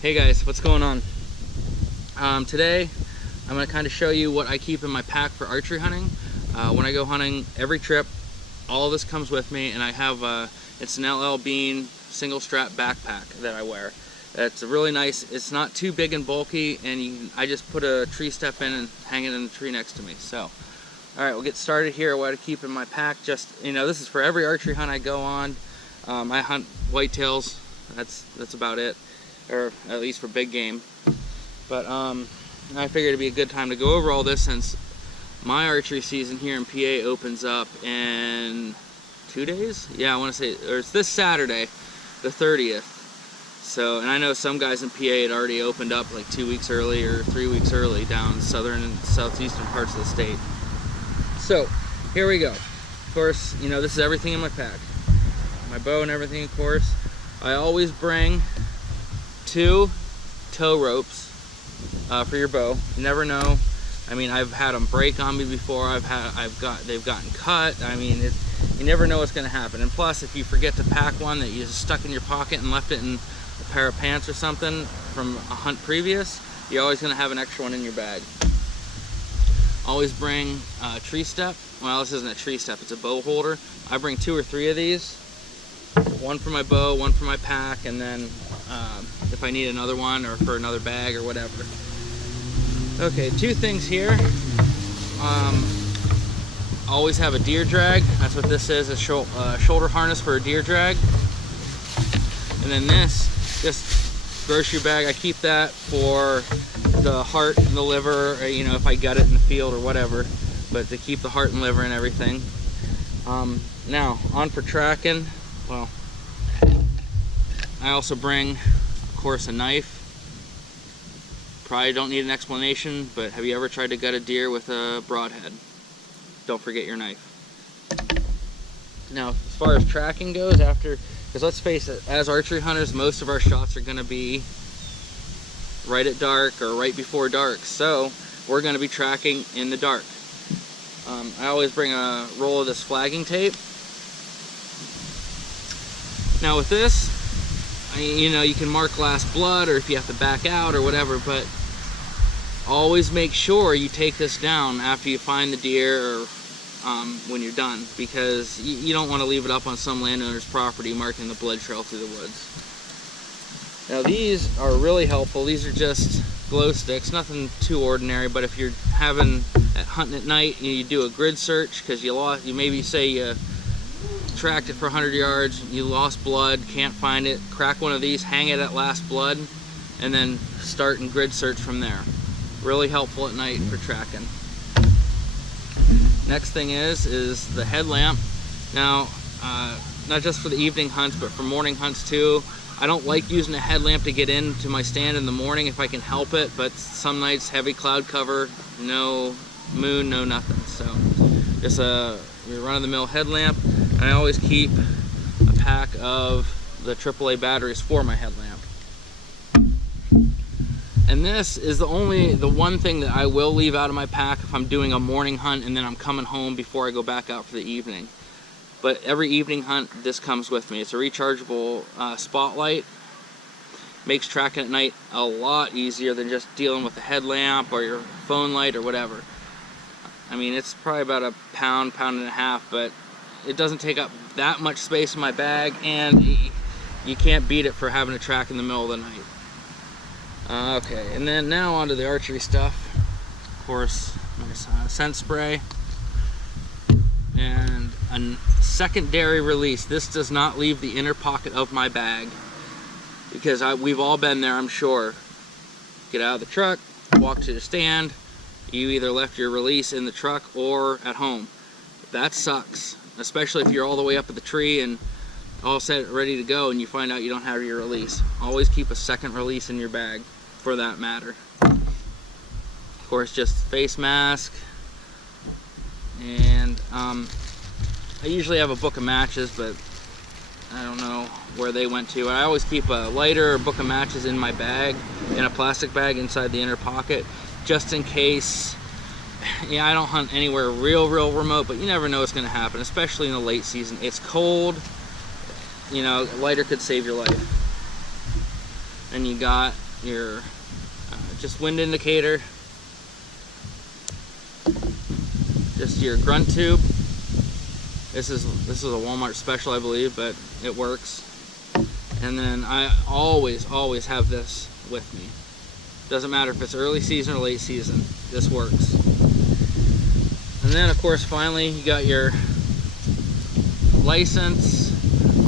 Hey guys, what's going on? Today I'm going to kind of show you what I keep in my pack for archery hunting. When I go hunting, every trip, all of this comes with me, and I have it's an LL Bean single strap backpack that I wear. It's really nice. It's not too big and bulky, and I just put a tree step in and hang it in the tree next to me. So, all right, we'll get started here. What I keep in my pack, just, you know, this is for every archery hunt I go on. I hunt whitetails. That's about it, or at least for big game. But I figured it'd be a good time to go over all this since my archery season here in PA opens up in 2 days. Yeah, I want to say, or it's this Saturday, the 30th. So, and I know some guys in PA had already opened up like 2 weeks early or 3 weeks early down southern and southeastern parts of the state. So here we go. Of course, you know, this is everything in my pack. My bow and everything, of course. I always bring 2 tow ropes for your bow. You never know. I mean, I've had them break on me before. They've gotten cut. I mean, you never know what's going to happen. And plus, if you forget to pack one that you just stuck in your pocket and left it in a pair of pants or something from a hunt previous, you're always going to have an extra one in your bag. Always bring a tree step. Well, this isn't a tree step, it's a bow holder. I bring 2 or 3 of these. One for my bow, one for my pack, and then if I need another one or for another bag or whatever. Okay, 2 things here. Always have a deer drag. That's what this is, a shoulder harness for a deer drag. And then this, just grocery bag. I keep that for the heart and the liver, or, you know, if I gut it in the field or whatever, but to keep the heart and liver and everything. Now, on for tracking. Well, I also bring, of course, a knife. Probably don't need an explanation, but have you ever tried to gut a deer with a broadhead? Don't forget your knife. Now, as far as tracking goes, because let's face it, as archery hunters, most of our shots are going to be right at dark or right before dark, so we're going to be tracking in the dark. I always bring a roll of this flagging tape. Now with this, you know, you can mark last blood, or if you have to back out or whatever, but always make sure you take this down after you find the deer, or when you're done, because you don't want to leave it up on some landowner's property marking the blood trail through the woods. Now these are really helpful. These are just glow sticks, nothing too ordinary, but if you're hunting at night and you do a grid search because you maybe say you tracked it for 100 yards, you lost blood, can't find it, crack one of these, hang it at last blood, and then start and grid search from there. Really helpful at night for tracking. Next thing is the headlamp. Now, not just for the evening hunts, but for morning hunts too. I don't like using a headlamp to get into my stand in the morning if I can help it, but some nights heavy cloud cover, no moon, no nothing. So just your run-of-the-mill headlamp. And I always keep a pack of the AAA batteries for my headlamp. And this is the one thing that I will leave out of my pack if I'm doing a morning hunt and then I'm coming home before I go back out for the evening. But every evening hunt, this comes with me. It's a rechargeable spotlight. Makes tracking at night a lot easier than just dealing with a headlamp or your phone light or whatever. I mean, it's probably about a pound and a half, but it doesn't take up that much space in my bag, and you can't beat it for having to track in the middle of the night. Okay, and then now onto the archery stuff. Of course, scent spray and a secondary release. This does not leave the inner pocket of my bag, because we've all been there, I'm sure. Get out of the truck, walk to the stand, you either left your release in the truck or at home. That sucks, especially if you're all the way up at the tree and all set, ready to go, and you find out you don't have your release. Always keep a second release in your bag, for that matter. Of course, just face mask, and I usually have a book of matches, but I don't know where they went to. I always keep a lighter or book of matches in my bag, in a plastic bag inside the inner pocket, just in case. Yeah, I don't hunt anywhere real remote, but you never know what's going to happen, especially in the late season. It's cold, you know, a lighter could save your life. And you got your just wind indicator, just your grunt tube. This is a Walmart special, I believe, but it works. And then I always have this with me. Doesn't matter if it's early season or late season, this works. And then of course finally you got your license,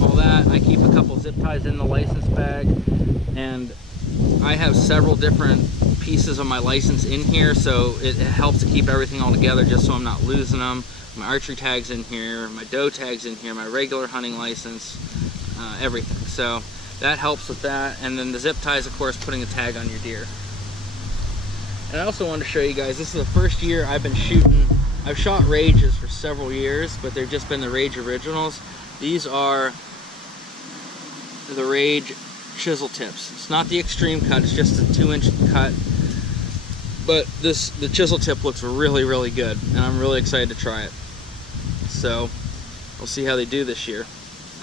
all that. I keep a couple zip ties in the license bag, and I have several different pieces of my license in here, so it helps to keep everything all together just so I'm not losing them. My archery tag's in here, my doe tag's in here, my regular hunting license, everything. So that helps with that. And then the zip ties, of course, putting a tag on your deer. And I also wanted to show you guys, this is the first year I've been shooting. I've shot Rages for several years, but they've just been the Rage Originals. These are the Rage Chisel tips. It's not the extreme cut, it's just a 2-inch cut. But the chisel tip looks really good, and I'm really excited to try it. So we'll see how they do this year.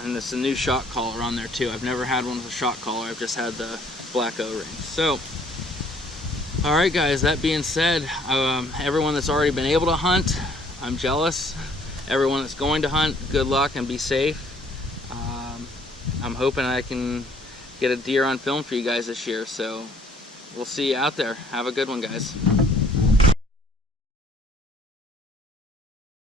And it's a new shock collar on there too. I've never had one with a shock collar, I've just had the black O-ring. So, alright guys, that being said, everyone that's already been able to hunt, I'm jealous. Everyone that's going to hunt, good luck and be safe. I'm hoping I can get a deer on film for you guys this year, so we'll see you out there. Have a good one, guys.